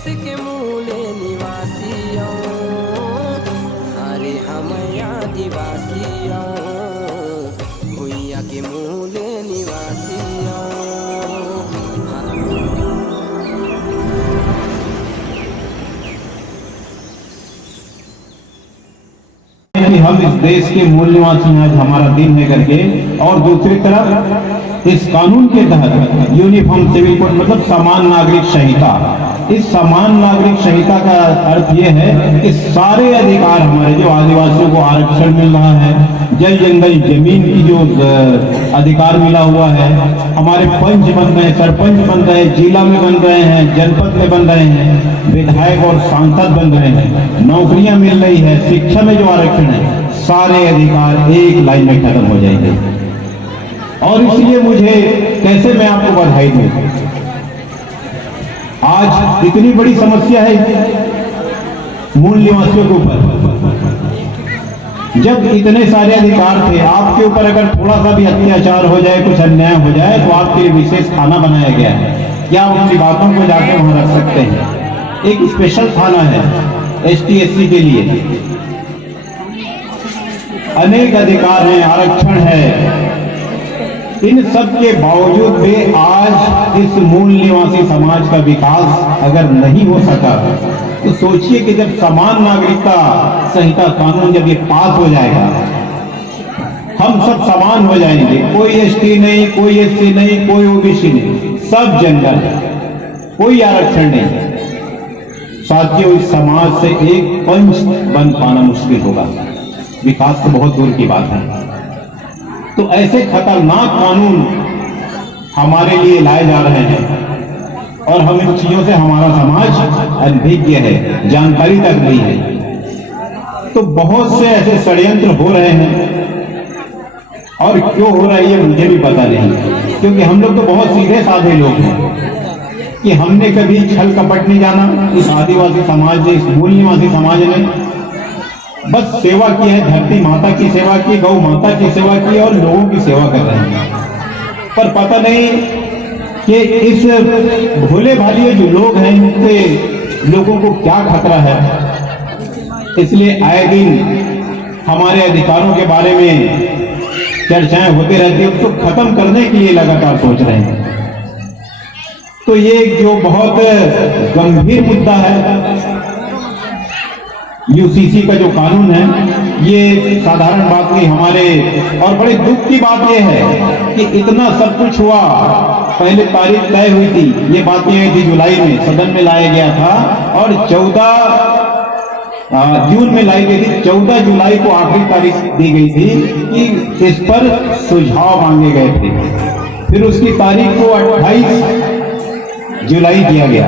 देश के मूल निवासियों, अरे हम आदिवासियों, भुइया के मूल निवासियों। कि हम इस देश के मूल निवासी आज हमारा दिन है करके, और दूसरी तरफ इस कानून के तहत यूनिफॉर्म सिविल कोड मतलब समान नागरिक संहिता, इस समान नागरिक संहिता का अर्थ यह है कि सारे अधिकार हमारे जो आदिवासियों को आरक्षण मिल रहा है, जल जंगल जमीन की जो अधिकार मिला हुआ है, हमारे पंच बन रहे हैं, सरपंच बन रहे हैं, जिला में बन रहे हैं, जनपद में बन रहे हैं, विधायक और सांसद बन रहे हैं, नौकरियां मिल रही है, शिक्षा में जो आरक्षण है, सारे अधिकार एक लाइन में खत्म हो जाएंगे। और इसलिए मुझे कैसे मैं आपको बधाई दूं। आज इतनी बड़ी समस्या है मूल निवासियों के ऊपर, जब इतने सारे अधिकार थे, आपके ऊपर अगर थोड़ा सा भी अत्याचार हो जाए, कुछ अन्याय हो जाए, तो आपके लिए विशेष थाना बनाया गया है कि आप अपनी बातों को जाके वहां रख सकते हैं। एक स्पेशल थाना है ST SC के लिए, अनेक अधिकार हैं, आरक्षण है। इन सब के बावजूद भी आज इस मूल निवासी समाज का विकास अगर नहीं हो सका, तो सोचिए कि जब समान नागरिकता संहिता कानून जब ये पास हो जाएगा, हम सब समान हो जाएंगे, कोई ST नहीं, कोई SC नहीं, कोई OBC नहीं, सब जनरल, कोई आरक्षण नहीं। साथियों, इस समाज से एक पंच बन पाना मुश्किल होगा, विकास तो बहुत दूर की बात है। तो ऐसे खतरनाक कानून हमारे लिए लाए जा रहे हैं, और हम इन चीजों से हमारा समाज अनभिज्ञ है, जानकारी तक नहीं है। तो बहुत से ऐसे षड्यंत्र हो रहे हैं, और क्यों हो रही है मुझे भी पता नहीं, क्योंकि हम लोग तो बहुत सीधे साधे लोग हैं कि हमने कभी छल कपट नहीं जाना। इस आदिवासी समाज ने, इस मूल निवासी समाज ने बस सेवा की है, धरती माता की सेवा की, गौ माता की सेवा की, और लोगों की सेवा कर रहे हैं। पर पता नहीं कि इस भोले भाले जो लोग हैं, इनसे लोगों को क्या खतरा है। इसलिए आए दिन हमारे अधिकारों के बारे में चर्चाएं होती रहती है, उसको खत्म करने के लिए लगातार सोच रहे हैं। तो ये जो बहुत गंभीर मुद्दा है, UCC का जो कानून है, ये साधारण बात नहीं हमारे, और बड़े दुख की बात यह है कि इतना सब कुछ हुआ, पहले तारीख तय हुई थी, ये बातें आई थी जुलाई में, सदन में लाया गया था, और 14 जून में लाई गई थी, 14 जुलाई को आखिरी तारीख दी गई थी कि इस पर सुझाव मांगे गए थे। फिर उसकी तारीख को 28 जुलाई दिया गया।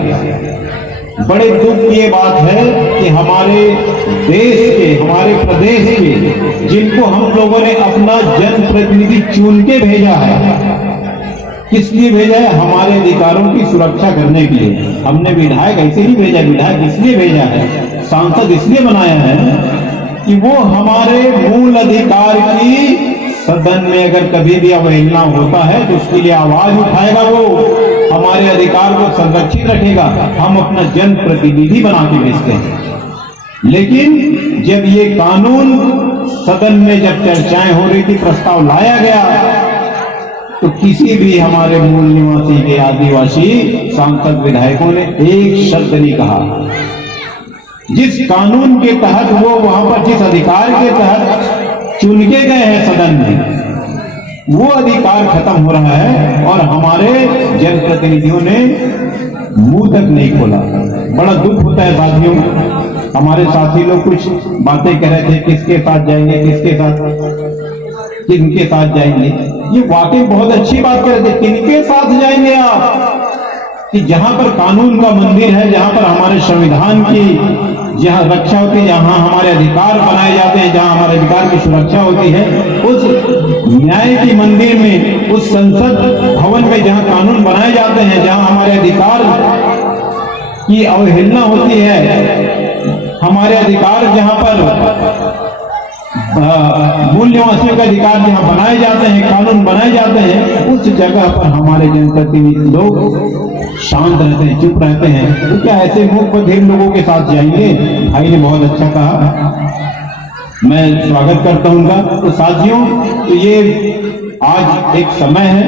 बड़े दुख की ये बात है कि हमारे देश के, हमारे प्रदेश के, जिनको हम लोगों ने अपना जनप्रतिनिधि चुन के भेजा है, किस लिए भेजा है? हमारे अधिकारों की सुरक्षा करने के लिए। हमने विधायक ऐसे ही भेजा, विधायक इसलिए भेजा है, सांसद इसलिए बनाया है कि वो हमारे मूल अधिकार की, सदन में अगर कभी भी अवहेलना होता है तो उसके लिए आवाज उठाएगा, वो हमारे अधिकार को संरक्षित रखेगा। हम अपना जनप्रतिनिधि बना के भेजते हैं। लेकिन जब ये कानून सदन में जब चर्चाएं हो रही थी, प्रस्ताव लाया गया, तो किसी भी हमारे मूल निवासी के आदिवासी सांसद विधायकों ने एक शब्द नहीं कहा। जिस कानून के तहत वो वहां पर, जिस अधिकार के तहत चुन के गए हैं सदन में, वो अधिकार खत्म हो रहा है, और हमारे जनप्रतिनिधियों ने मुंह तक नहीं खोला। बड़ा दुख होता है साथियों। हमारे साथी लोग कुछ बातें कह रहे थे, किसके साथ जाएंगे, किसके साथ जाएंगे। ये वाकई बहुत अच्छी बात कह रहे थे, किनके साथ जाएंगे आप? कि जहां पर कानून का मंदिर है, जहां पर हमारे संविधान की जहां रक्षा होती है, जहां हमारे अधिकार बनाए जाते हैं, जहां हमारे अधिकार की सुरक्षा होती है, उस न्याय की मंदिर में, उस संसद भवन में जहां कानून बनाए जाते हैं, जहां हमारे अधिकार की अवहेलना होती है, हमारे अधिकार जहां पर मूल निवासियों के अधिकार जहां बनाए जाते हैं, कानून बनाए जाते हैं, उस जगह पर हमारे जनप्रतिनिधि लोग शांत रहते हैं, चुप रहते हैं, तो क्या ऐसे मुख बधिर लोगों के साथ जाएंगे? भाई ने बहुत अच्छा कहा, मैं स्वागत करता हूं उनका। तो साथियों, तो ये आज एक समय है,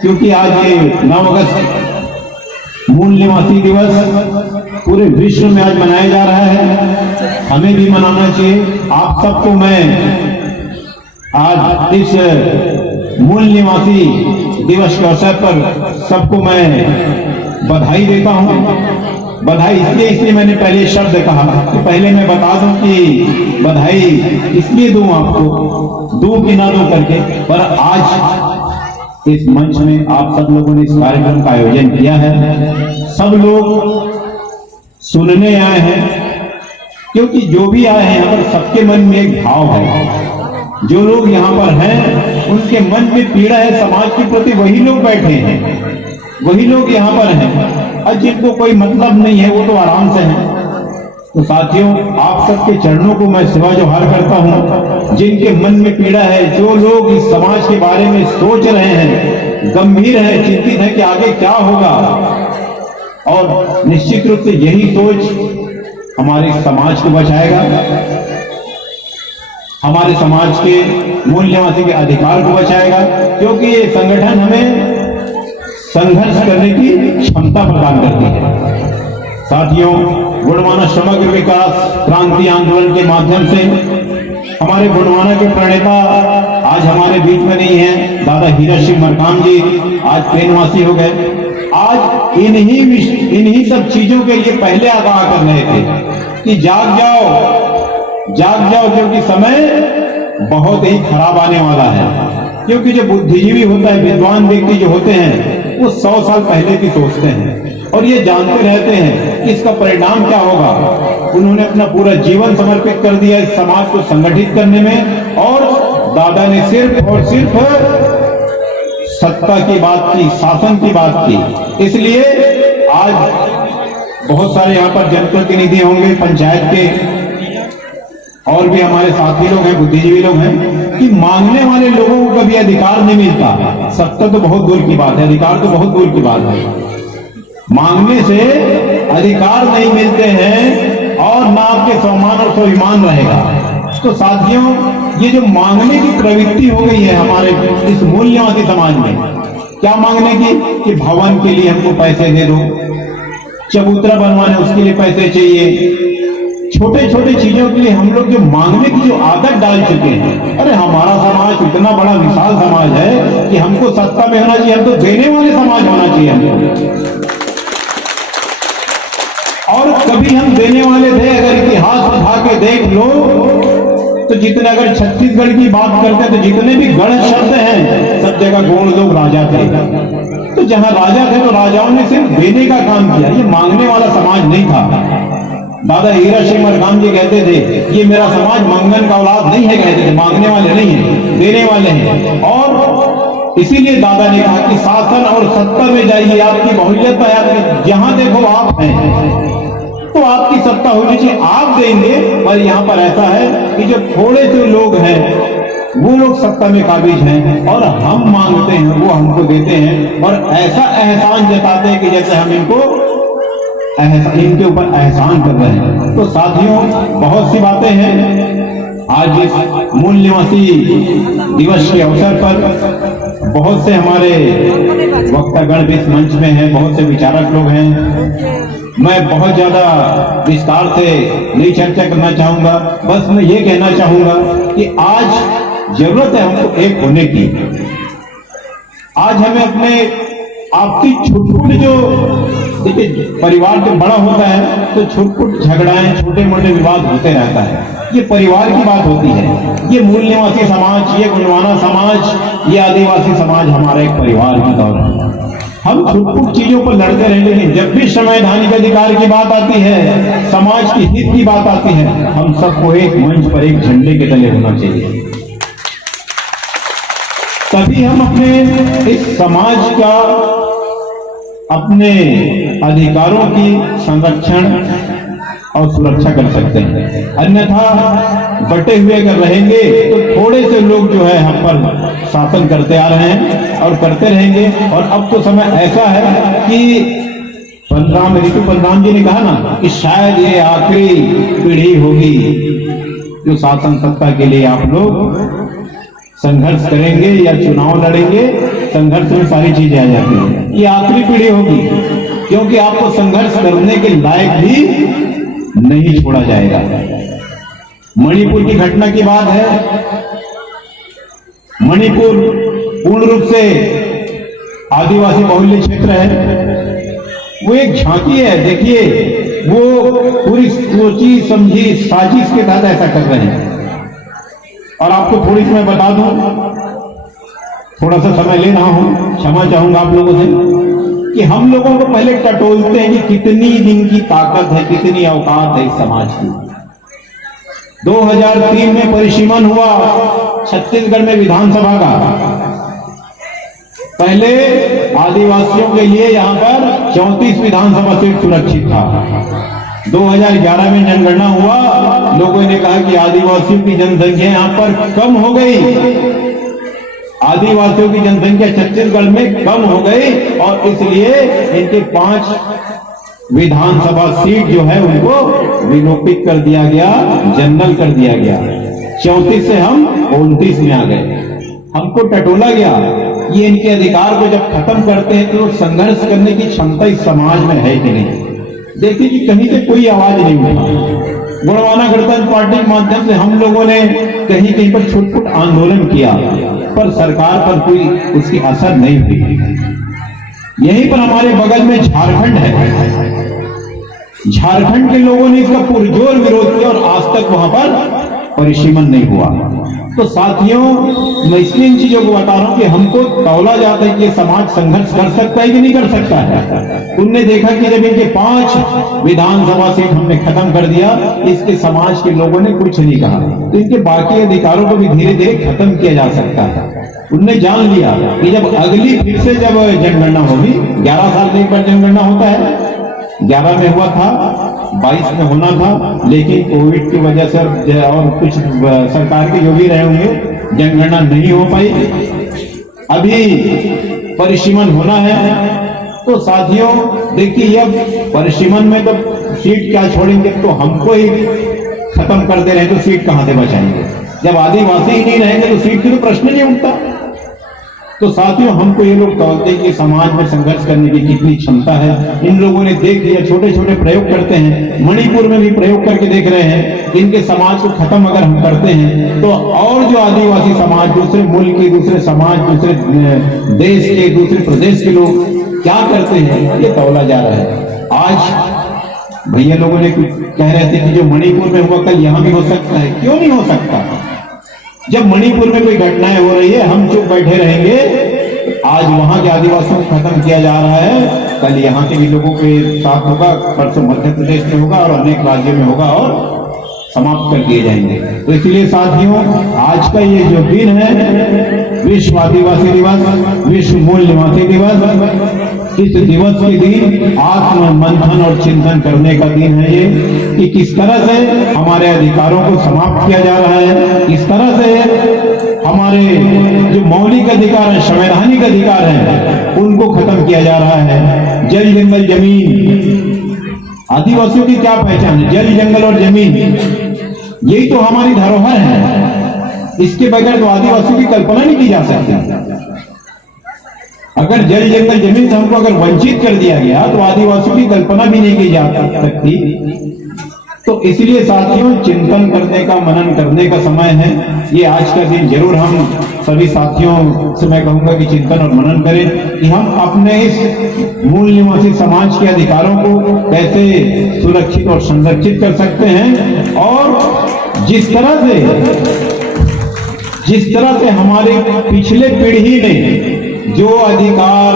क्योंकि आज ये 9 अगस्त मूल निवासी दिवस पूरे विश्व में आज मनाया जा रहा है। हमें भी मनाना चाहिए। आप सबको मैं आज इस मूल निवासी दिवस के अवसर पर सबको मैं बधाई देता हूं। बधाई इसलिए मैंने पहले शब्द कहा कि पहले मैं बता दूं कि बधाई इसलिए दूं आपको, दूं कि ना दूं करके, पर आज इस मंच में आप सब लोगों ने इस कार्यक्रम का आयोजन किया है। सब लोग सुनने आए हैं, क्योंकि जो भी आए हैं यहाँ पर सबके मन में एक भाव है। जो लोग यहाँ पर हैं उनके मन में पीड़ा है समाज के प्रति, वही लोग बैठे हैं, वही लोग यहाँ पर हैं, और जिनको कोई मतलब नहीं है वो तो आराम से हैं। तो साथियों, आप सबके चरणों को मैं सेवा जोहार करता हूं। जिनके मन में पीड़ा है, जो लोग इस समाज के बारे में सोच रहे हैं, गंभीर है, चिंतित है कि आगे क्या होगा, और निश्चित रूप से यही सोच हमारे समाज को बचाएगा, हमारे समाज के मूल निवासी के अधिकार को बचाएगा, क्योंकि ये संगठन हमें संघर्ष करने की क्षमता प्रदान करती है। साथियों, गोंडवाना समग्र विकास क्रांति आंदोलन के माध्यम से हमारे गोंडवाना के प्रणेता आज हमारे बीच में नहीं है। दादा हीरा सिंह मरकाम जी आज पेनवासी हो गए। आज इन्हीं सब चीजों के लिए पहले आगाह कर रहे थे कि जाग जाओ, क्योंकि समय बहुत ही खराब आने वाला है। क्योंकि जो बुद्धिजीवी होता है, विद्वान व्यक्ति जो होते हैं, वो 100 साल पहले की सोचते हैं और ये जानते रहते हैं कि इसका परिणाम क्या होगा। उन्होंने अपना पूरा जीवन समर्पित कर दिया इस समाज को संगठित करने में, और दादा ने सिर्फ और सिर्फ सत्ता की बात की, शासन की बात की। इसलिए आज बहुत सारे यहाँ पर जनप्रतिनिधि होंगे पंचायत के, और भी हमारे साथी लोग हैं, बुद्धिजीवी लोग हैं, कि मांगने वाले लोगों को कभी अधिकार नहीं मिलता। सत्ता तो बहुत दूर की बात है, अधिकार तो बहुत दूर की बात है। मांगने से अधिकार नहीं मिलते हैं और ना आपके सम्मान और स्वाभिमान रहेगा। तो साथियों, ये जो मांगने की प्रवृत्ति हो गई है हमारे इस मूल निवासी समाज में, क्या मांगने की? कि भवन के लिए हमको पैसे दे दो, चबूतरा बनवाने उसके लिए पैसे चाहिए, छोटे छोटे चीजों के लिए हम लोग जो मांगने की जो आदत डाल चुके हैं। अरे हमारा समाज इतना बड़ा विशाल समाज है कि हमको सत्ता में होना चाहिए, हम तो देने वाले समाज होना चाहिए हमको। और कभी हम देने वाले थे? अगर इतिहास उठा के देख लो तो जितने, अगर छत्तीसगढ़ की बात करते हैं तो जितने भी गढ़ शब्द हैं, सब जगह गोंड लोग राजा थे। तो जहां राजा थे तो राजाओं ने सिर्फ देने का काम किया, ये मांगने वाला समाज नहीं था। दादा हीरा सिंह मरकाम जी कहते थे, ये मेरा समाज मंगन का औलाद नहीं है, कहते थे, मांगने वाले नहीं है, देने वाले हैं। और इसीलिए दादा ने कहा कि शासन और सत्ता में जाइए, आपकी बहुल्यता है, आपकी जहां देखो आप हैं, तो आपकी सत्ता होनी चाहिए, आप देंगे। पर यहाँ पर ऐसा है कि जो थोड़े से लोग हैं वो लोग सत्ता में काबिज हैं, और हम मांगते हैं वो हमको देते हैं, और ऐसा एहसान जताते हैं कि जैसे हम इनके ऊपर एहसान कर रहे हैं। तो साथियों, बहुत सी बातें हैं। आज इस मूल निवासी दिवस के अवसर पर बहुत से हमारे वक्तागण भी इस मंच में हैं, बहुत से विचारक लोग हैं। मैं बहुत ज्यादा विस्तार से नहीं चर्चा करना चाहूंगा, बस मैं ये कहना चाहूंगा कि आज जरूरत है हमको एक होने की। आज हमें अपने आपकी छुटपुट, जो देखिए परिवार जब बड़ा होता है तो छुटपुट झगड़ाएं, छोटे मोटे विवाद होते रहता है, ये परिवार की बात होती है। ये मूल निवासी समाज, ये गोंडवाना समाज, ये आदिवासी समाज हमारा एक परिवार की तौर है। हम छुटपुट चीजों पर लड़ते रहेंगे, लेकिन जब भी संवैधानिक अधिकार की बात आती है, समाज की हित की बात आती है, हम सबको एक मंच पर एक झंडे के तले होना चाहिए। तभी हम अपने इस समाज का, अपने अधिकारों की संरक्षण और सुरक्षा कर सकते हैं। अन्यथा बटे हुए अगर रहेंगे तो थोड़े से लोग जो है हम पर शासन करते आ रहे हैं और करते रहेंगे। और अब तो समय ऐसा है कि ऋतु बलराम जी ने कहा ना कि शायद ये आखिरी पीढ़ी होगी जो शासन सत्ता के लिए आप लोग संघर्ष करेंगे या चुनाव लड़ेंगे। संघर्ष में सारी चीजें आ जाती हैं। ये आखिरी पीढ़ी होगी, क्योंकि आपको संघर्ष करने के लायक भी नहीं छोड़ा जाएगा। मणिपुर की घटना की बात है। मणिपुर पूर्ण रूप से आदिवासी बहुल्य क्षेत्र है। वो एक झांकी है। देखिए, वो पूरी सोची समझी साजिश के तहत ऐसा कर रहे हैं। और आपको थोड़ी सी मैं बता दूं, थोड़ा सा समय ले रहा हूं, क्षमा चाहूंगा आप लोगों से, कि हम लोगों को पहले टटोलते हैं कि कितनी दिन की ताकत है, कितनी औकात है इस समाज की। 2003 में परिसीमन हुआ छत्तीसगढ़ में विधानसभा का। पहले आदिवासियों के लिए यहां पर 34 विधानसभा सीट सुरक्षित था। 2011 में जनगणना हुआ, लोगों ने कहा कि आदिवासियों की जनसंख्या यहां पर कम हो गई। आदिवासियों की जनसंख्या छत्तीसगढ़ में कम हो गई और इसलिए इनके 5 विधानसभा सीट जो है उनको विलोपित कर दिया गया, जनरल कर दिया गया। 34 से हम 29 में आ गए। हमको टटोला गया। ये इनके अधिकार को जब खत्म करते हैं तो संघर्ष करने की क्षमता इस समाज में है कि नहीं। देखिए कि कहीं से कोई आवाज नहीं उठा। गोंडवाना गणतंत्र पार्टी के माध्यम से हम लोगों ने कहीं कहीं पर छुटपुट आंदोलन किया, पर सरकार पर कोई उसकी असर नहीं हुई। यहीं पर हमारे बगल में झारखंड है। झारखंड के लोगों ने इसका पुरजोर विरोध किया और आज तक वहां पर परिसीमन नहीं हुआ। तो साथियों, मैं इसलिए इन चीजों को बता रहा हूं कि हमको तौला जाता है कि ये समाज संघर्ष कर सकता है कि नहीं कर सकता है। तुमने देखा कि जब इनके 5 विधानसभा सीट हमने खत्म कर दिया, इसके समाज के लोगों ने कुछ नहीं कहा, तो इनके बाकी अधिकारों को भी धीरे धीरे खत्म किया जा सकता है। उनने जान लिया कि जब अगली फिर से जब जनगणना होगी, 11 साल में एक बार जनगणना होता है, 11 में हुआ था, 22 में होना था, लेकिन कोविड की वजह से और कुछ सरकार के जो भी रहे होंगे, जनगणना नहीं हो पाई। अभी परिसीमन होना है। तो साथियों देखिए, अब परिसीमन में तो सीट क्या छोड़ेंगे, तो हमको ही खत्म कर दे रहे हैं, तो सीट कहां से बचाएंगे। जब आदिवासी ही नहीं रहेंगे तो सीट की तो प्रश्न नहीं उठता। तो साथियों, हमको ये लोग तौलते हैं कि समाज में संघर्ष करने की कितनी क्षमता है। इन लोगों ने देख लिया, छोटे छोटे प्रयोग करते हैं। मणिपुर में भी प्रयोग करके देख रहे हैं। इनके समाज को खत्म अगर हम करते हैं तो और जो आदिवासी समाज, दूसरे मुल्क के, दूसरे समाज, दूसरे देश के, दूसरे प्रदेश के लोग क्या करते हैं, ये तौला जा रहा है। आज भैया लोगों ने कुछ कह रहे थे कि जो मणिपुर में हुआ कल यहां भी हो सकता है। क्यों नहीं हो सकता? जब मणिपुर में कोई घटनाएं हो रही है, हम चुप बैठे रहेंगे। आज वहां के आदिवासियों को खत्म किया जा रहा है, कल यहाँ के भी लोगों के साथ होगा, परसों मध्य प्रदेश में होगा और अनेक राज्यों में होगा और समाप्त कर दिए जाएंगे। तो इसलिए साथियों, आज का ये जो दिन है, विश्व आदिवासी दिवस, विश्व मूल निवासी दिवस, इस दिवस के दिन आत्म मंथन और चिंतन करने का दिन है ये, कि किस तरह से हमारे अधिकारों को समाप्त किया जा रहा है, किस तरह से हमारे जो मौलिक अधिकार हैं, संवैधानिक अधिकार हैं, उनको खत्म किया जा रहा है। जल, जंगल, जमीन, आदिवासियों की क्या पहचान है? जल, जंगल और जमीन, यही तो हमारी धरोहर है। इसके बगैर तो आदिवासियों की कल्पना नहीं की जा सकती। अगर जल, जंगल, जमीन से हमको अगर वंचित कर दिया गया तो आदिवासियों की कल्पना भी नहीं की जा सकती। तो इसलिए साथियों, चिंतन करने का, मनन करने का समय है ये आज का दिन। जरूर हम सभी साथियों से मैं कहूंगा कि चिंतन और मनन करें कि हम अपने इस मूल निवासी समाज के अधिकारों को कैसे सुरक्षित और संरक्षित कर सकते हैं। और जिस तरह से हमारे पिछले पीढ़ी ने जो अधिकार,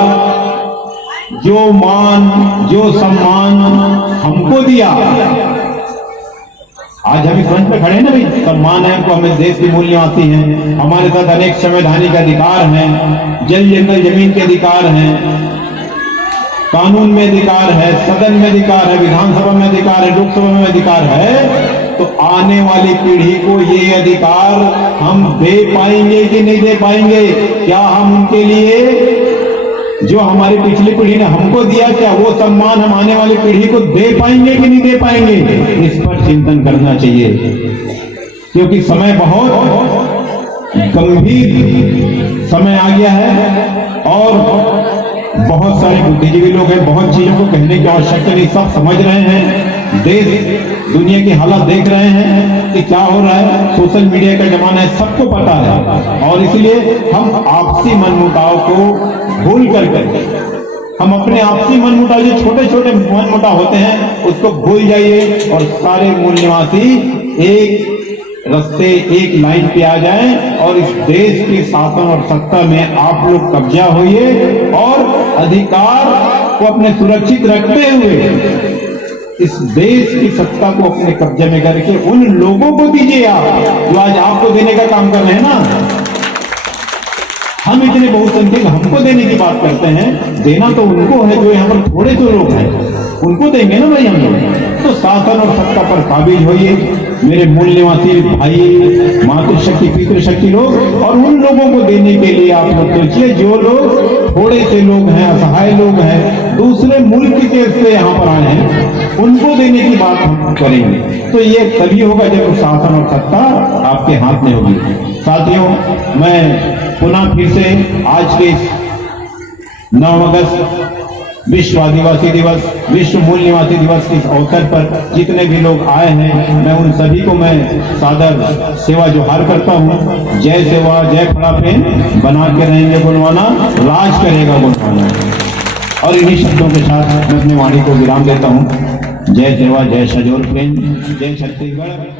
जो मान, जो सम्मान हमको दिया, आज हम इस मंच पे खड़े हैं ना भाई, सम्मान है हमको, हमें देश के मूल निवासी हैं, हमारे साथ अनेक संवैधानिक अधिकार हैं, जल, जंगल, जमीन के अधिकार हैं। कानून में अधिकार है, सदन में अधिकार है, विधानसभा में अधिकार है, लोकसभा में अधिकार है, तो आने वाली पीढ़ी को ये अधिकार हम दे पाएंगे कि नहीं दे पाएंगे? क्या हम उनके लिए जो हमारी पिछली पीढ़ी ने हमको दिया, क्या वो सम्मान हम आने वाली पीढ़ी को दे पाएंगे कि नहीं दे पाएंगे? इस पर चिंतन करना चाहिए, क्योंकि समय बहुत गंभीर समय आ गया है और बहुत सारे बुद्धिजीवी लोग हैं, बहुत चीजों को कहने की आवश्यकता नहीं, सब समझ रहे हैं, देश दुनिया की हालत देख रहे हैं कि क्या हो रहा है, सोशल मीडिया का जमाना है, सबको पता है। और इसलिए हम आपसी मनमुटाव को भूल करके हम अपने आपसी मनमुटाव, जो छोटे छोटे मनमुटाव होते हैं, उसको भूल जाइए और सारे मूल निवासी एक रस्ते, एक लाइन पे आ जाएं और इस देश की शासन और सत्ता में आप लोग कब्जा होइए और अधिकार को अपने सुरक्षित रखते हुए इस देश की सत्ता को अपने कब्जे में करके उन लोगों को दीजिए आप, जो आज आपको देने का काम कर रहे हैं ना। हम इतने बहुसंख्यक हमको देने की बात करते हैं, देना तो उनको है जो यहाँ पर थोड़े तो लोग हैं, उनको देंगे ना भाई हम लोग। तो शासन और सत्ता पर काबिज होइए मेरे मूल निवासी भाई, मातृशक्ति पितृशक्ति लोग, और उन लोगों को देने के लिए आप लोग सोचिए जो लोग थोड़े से लोग हैं, असहाय लोग हैं, दूसरे मुल्क के से यहाँ पर आए हैं, उनको देने की बात हम करेंगे। तो ये तभी होगा जब शासन और सत्ता आपके हाथ में होगी। साथियों, मैं पुनः फिर से आज के 9 अगस्त विश्व आदिवासी दिवस, विश्व मूल निवासी दिवस के इस अवसर पर जितने भी लोग आए हैं, मैं उन सभी को मैं सादर सेवा जोहार करता हूँ। जय सेवा, जय खड़ा प्रेम, बना के रहेंगे गुणवाना, राज करेगा गुणवाना। और इन्हीं शब्दों के साथ मैं अपनी वाणी को विराम देता हूँ। जय सेवा, जय सजोर प्रेम, जय छत्तीसगढ़।